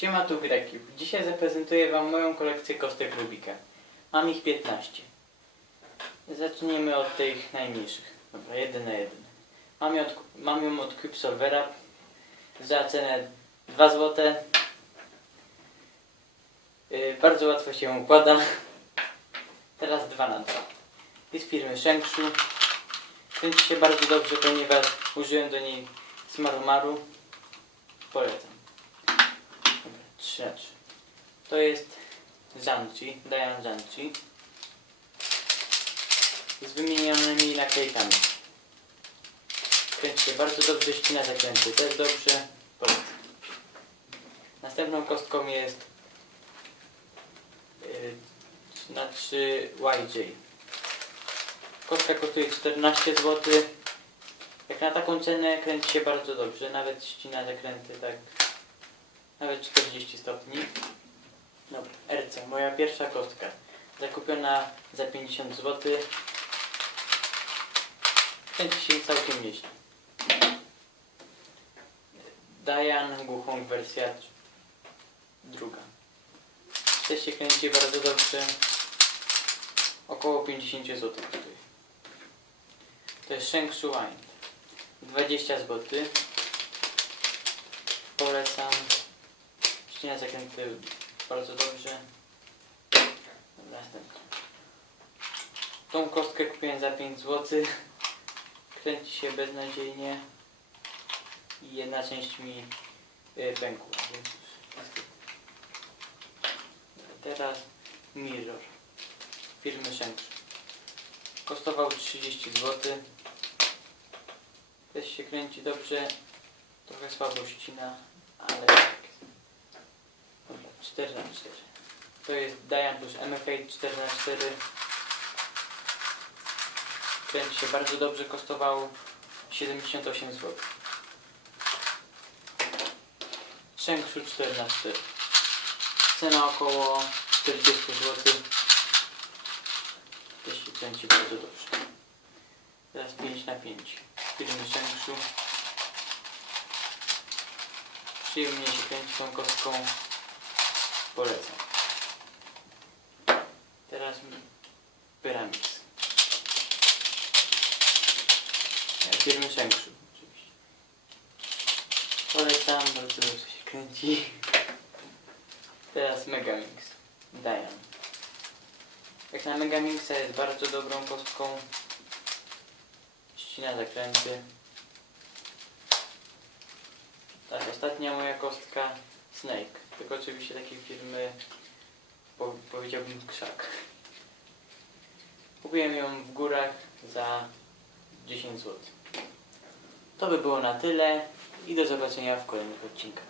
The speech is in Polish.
Siema tu Grekiu. Dzisiaj zaprezentuję Wam moją kolekcję kostek Rubika. Mam ich 15. Zaczniemy od tych najmniejszych. Dobra, jeden na jeden. Mam ją od, mam ją od Quicksolvera za cenę 2 zł. Yy, bardzo łatwo się układa. Teraz 2 na 2. Jest firmy Shengshu. Kręci się bardzo dobrze, ponieważ użyłem do niej Smarumaru. Polecam. Dobra, 3 na 3. To jest Zanchi, Diane Zanchi. Z wymienionymi naklejkami. Kręci się bardzo dobrze, ścina zakręty też dobrze. Polecam. Następną kostką jest yy, na 3 YJ. Kostka kosztuje 14 zł. Jak na taką cenę kręci się bardzo dobrze, nawet ścina zakręty tak nawet 40 stopni. Dobra, RC, moja pierwsza kostka. Zakupiona za 50 zł. Kręci się całkiem nieźle. Diane Głuchong wersja druga. Też się kręci bardzo dobrze. Około 50 zł kosztuje. To jest Shengshu Wind. 20 zł. Polecam. Ścina zakręty bardzo dobrze. Następnie. Tą kostkę kupiłem za 5 zł. Kręci się beznadziejnie. I jedna część mi y, pękła. Teraz Mirror. Firmy Shengshu. Kosztował 30 zł. Też się kręci dobrze. Trochę słabo ścina, ale 4 na 4 To jest Diane plus MFA 4 na 4 Kręci się bardzo dobrze, kosztował 78 zł. Shengshu 4 na 4 Cena około 40 zł. Też się bardzo dobrze. Teraz 5 na 5 Firmy Shengshu. Przyjemnie się kręci tą kostką. Polecam. Teraz Pyramix. Firmy Shengshu oczywiście. Polecam, bardzo dobrze się kręci. Teraz Megamix. Diane. Jak na Megamixa jest bardzo dobrą kostką. Ścina zakręty. Tak, ostatnia moja kostka Snake. Tylko oczywiście takiej firmy po, powiedziałbym krzak. Kupiłem ją w górach za 10 zł. To by było na tyle i do zobaczenia w kolejnych odcinkach.